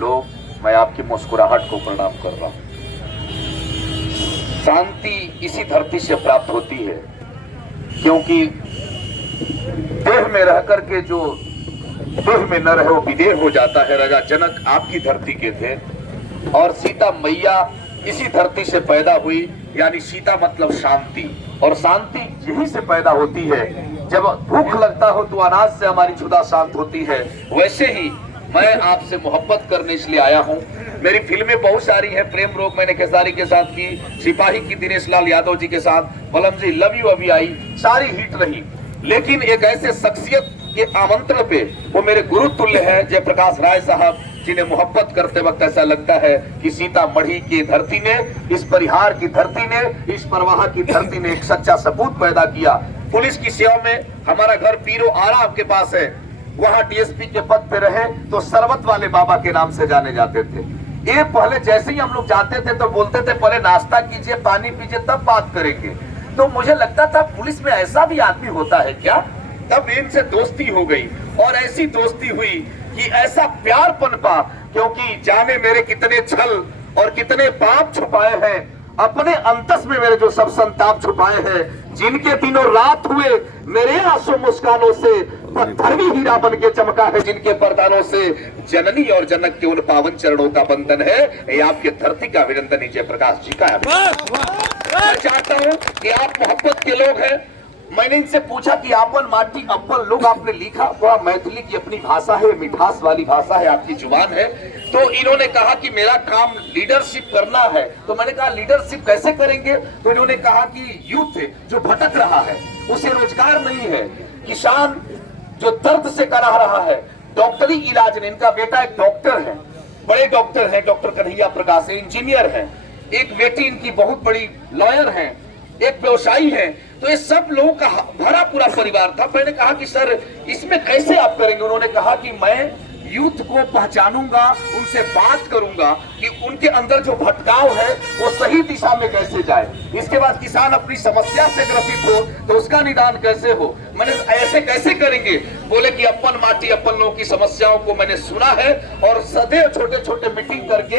लोग, मैं आपकी मुस्कुराहट को प्रणाम कर रहा हूं। शांति इसी धरती से प्राप्त होती है, क्योंकि देह में रह करके जो देह में न रहे वो विदेह हो जाता है। राजा जनक आपकी धरती के थे और सीता मैया इसी धरती से पैदा हुई, यानी सीता मतलब शांति, और शांति यही से पैदा होती है। जब भूख लगता हो तो अनाज से हमारी क्षुधा शांत होती है। वैसे ही मैं आपसे मोहब्बत करने इसलिए आया हूं। मेरी फिल्में बहुत सारी हैं, प्रेम रोग मैंने खेसारी के साथ की, सिपाही की दिनेश लाल यादव जी के साथ, बलम जी लव यू अभी आई, सारी हिट रही। लेकिन एक ऐसे शख्सियत के आमंत्रण पे, वो मेरे गुरु तुल्य है जयप्रकाश राय साहब, जिन्हें मोहब्बत करते वक्त ऐसा लगता है कि सीतामढ़ी की धरती ने, इस परिहार की धरती ने, इस परवाह की धरती ने एक सच्चा सपूत पैदा किया। पुलिस की सेवा में हमारा घर पीरो आरा आपके पास है, वहां डीएसपी के पद पे रहे तो सरबत वाले बाबा के नाम से जाने जाते थे। ये पहले जैसे ही हम लोग जाते थे तो बोलते थे पहले नाश्ता कीजिए, पानी पीजिए, तब बात करेंगे। तो मुझे लगता था पुलिस में ऐसा भी आदमी होता है क्या। तब इनसे दोस्ती हो गई और ऐसी दोस्ती हुई कि ऐसा प्यार पनपा, क्योंकि जाने मेरे कितने छल और कितने पाप छुपाए हैं, अपने अंतस में मेरे जो सब संताप छुपाए हैं, जिनके दिनों रात हुए मेरे आंसू मुस्कानों से पत्थर भी हीरा बन के चमका है, जिनके परदानों से जननी और जनक के उन पावन चरणों का बंधन है। ये आपके धरती का अभिनंदन जयप्रकाश जी का है। मैं चाहता हूं कि आप मोहब्बत के लोग हैं। मैंने इनसे पूछा कि आपन माटी अपन लोग, आपने लिखा वह मैथिली की अपनी भाषा है, मिठास वाली भाषा है, आपकी जुबान है। तो इन्होंने कहा कि मेरा काम लीडरशिप करना है। तो मैंने कहा लीडरशिप कैसे करेंगे। तो इन्होंने कहा कि यूथ जो भटक रहा है, उसे रोजगार नहीं है, किसान जो दर्द से करा रहा है, डॉक्टरी इलाज नहीं, इनका बेटा एक डॉक्टर है, बड़े डॉक्टर है, डॉक्टर कन्हैया प्रकाश, इंजीनियर है, एक बेटी इनकी बहुत बड़ी लॉयर है, एक व्यवसायी है। तो ये सब लोगों का भरा पूरा परिवार था। मैंने कहा कि सर इसमें कैसे आप करेंगे। उन्होंने कहा कि मैं यूथ को पहचानूंगा, उनसे बात करूंगा कि उनके अंदर जो भटकाव है वो सही दिशा में कैसे जाए। इसके बाद किसान अपनी समस्या से ग्रसित हो तो उसका निदान कैसे हो। मैंने ऐसे कैसे करेंगे। बोले कि अपन माटी अपन लोगों की समस्याओं को मैंने सुना है और सदैव छोटे छोटे मीटिंग करके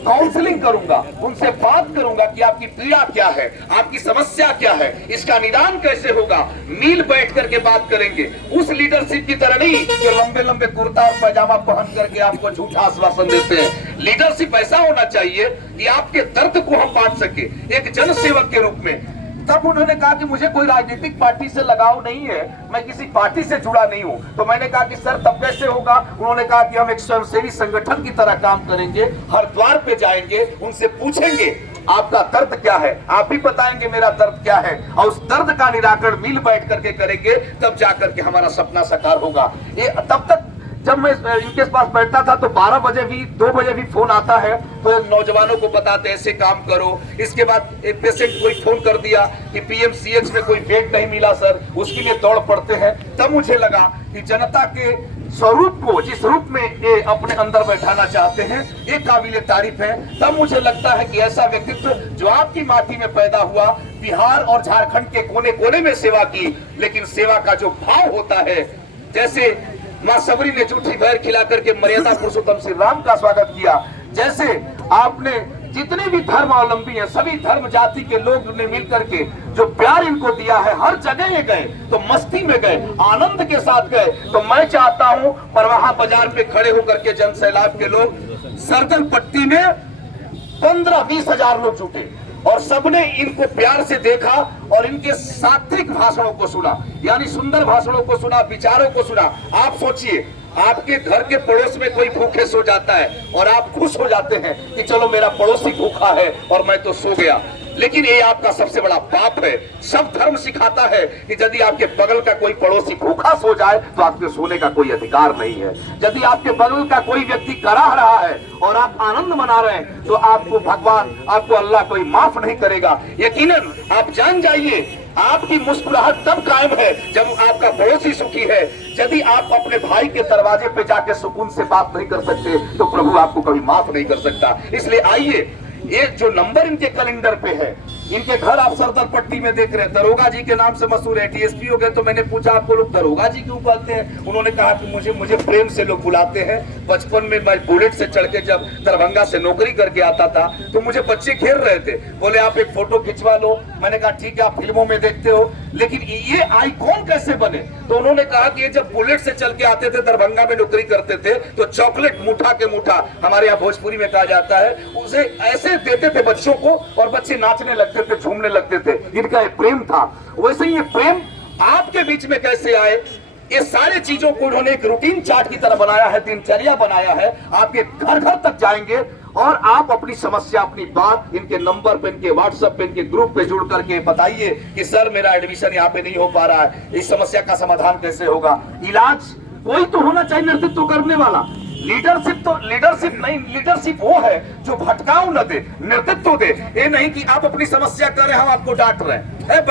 काउंसलिंग करूंगा, उनसे बात करूंगा कि आपकी पीड़ा क्या है, आपकी समस्या क्या है, इसका निदान कैसे होगा। मिल बैठ करके बात करेंगे। उस लीडरशिप की तरह नहीं जो लंबे लंबे कुर्ता और पैजामा पहन करके आपको झूठा आश्वासन देते हैं। लीडरशिप ऐसा होना चाहिए कि आपके दर्द को हम बांट सके एक जनसेवक के रूप में। तब उन्होंने कहा कि मुझे कोई राजनीतिक पार्टी से लगाव नहीं है, मैं किसी पार्टी से जुड़ा नहीं हूं। तो मैंने कहा कि सर तब कैसे होगा। उन्होंने कहा कि हम एक स्वयंसेवी संगठन की तरह काम करेंगे, हर द्वार पे जाएंगे, उनसे पूछेंगे आपका दर्द क्या है, आप भी बताएंगे मेरा दर्द क्या है, और उस दर्द का निराकरण मिल बैठ करके करेंगे, तब जाकर के हमारा सपना साकार होगा। ये तब तक जब मैं इनके पास बैठता था तो 12 बजे भी 2 बजे भी फोन आता है तो नौजवानों को बताते ऐसे काम करो। इसके बाद एक पेशेंट कोई फोन कर दिया कि पीएमसीएच में कोई बेड नहीं मिला सर, उसके लिए दौड़ पड़ते हैं। तब मुझे लगा कि जनता के स्वरूप को जिस रूप में ये अपने अंदर बैठाना चाहते हैं ये काबिले तारीफ है। तब मुझे लगता है कि ऐसा व्यक्तित्व जो आपकी माटी में पैदा हुआ, बिहार और झारखंड के कोने कोने में सेवा की, लेकिन सेवा का जो भाव होता है, जैसे मां सबरी ने जूठी भैर खिला करके मर्यादा पुरुषोत्तम श्री राम का स्वागत किया, जैसे आपने जितने भी धर्मावलंबी हैं सभी धर्म जाति के लोग ने मिलकर के जो प्यार इनको दिया है, हर जगह ये गए तो मस्ती में गए, आनंद के साथ गए। तो मैं चाहता हूं परवाहा बाजार पे खड़े होकर के जन सैलाब के लोग, सरदल पट्टी में 15-20 हजार लोग जुटे और सबने इनको प्यार से देखा और इनके सात्विक भाषणों को सुना, यानी सुंदर भाषणों को सुना, विचारों को सुना। आप सोचिए आपके घर के पड़ोस में कोई भूखे सो जाता है और आप खुश हो जाते हैं कि चलो मेरा पड़ोसी भूखा है और मैं तो सो गया। लेकिन ये आपका सबसे बड़ा पाप है। सब धर्म सिखाता है कि यदि आपके बगल का कोई पड़ोसी भूखा सो जाए तो आपके सोने का कोई अधिकार नहीं है। यदि आपके बगल का कोई व्यक्ति कराह रहा है और आप आनंद मना रहे हैं तो आपको भगवान, आपको अल्लाह कोई माफ नहीं करेगा। यकीनन आप जान जाइए आपकी मुस्कुराहट तब कायम है जब आपका पड़ोसी सुखी है। यदि आप अपने भाई के दरवाजे पे जाके सुकून से बात नहीं कर सकते तो प्रभु आपको कभी माफ नहीं कर सकता। इसलिए आइए, ये जो नंबर इनके कैलेंडर पे है इनके घर आप सरदार पट्टी में देख रहे हैं, दरोगा जी के नाम से मशहूर है, डीएसपी हो गए। तो मैंने पूछा आपको लोग दरोगा जी क्यों कहते हैं? उन्होंने कहा कि मुझे प्रेम से लोग बुलाते हैं। बचपन में मैं बुलेट से चढ़ के जब दरभंगा से नौकरी करके आता था तो मुझे बच्चे घेर रहे थे, बोले आप एक फोटो खिंचवा लो। मैंने कहा ठीक है, आप फिल्मों में देखते हो, लेकिन ये आइकॉन कैसे बने? तो उन्होंने कहा कि ये जब बुलेट से चल के आते थे, दरभंगा में नौकरी करते थे, तो चॉकलेट मुठा के मुठा, हमारे यहाँ भोजपुरी में कहा जाता है, उसे ऐसे देते थे बच्चों को और बच्चे नाचने लगते थे, झूमने लगते थे। इनका एक प्रेम था। वैसे ही ये प्रेम आपके बीच में कैसे आए, ये सारे चीजों को उन्होंने एक रूटीन चार्ट की तरह बनाया है, दिनचर्या बनाया है। आपके घर घर तक जाएंगे और आप अपनी समस्या, अपनी बात इनके नंबर पे, इनके व्हाट्सएप पे, इनके ग्रुप पे जुड़ करके बताइए कि सर मेरा एडमिशन यहाँ पे नहीं हो पा रहा है, इस समस्या का समाधान कैसे होगा। इलाज कोई तो होना चाहिए नेतृत्व करने वाला। लीडरशिप नहीं, लीडरशिप वो है जो भटकाव न दे, नेतृत्व दे। ये नहीं कि आप अपनी समस्या करें, हम आपको डांट रहे हैं।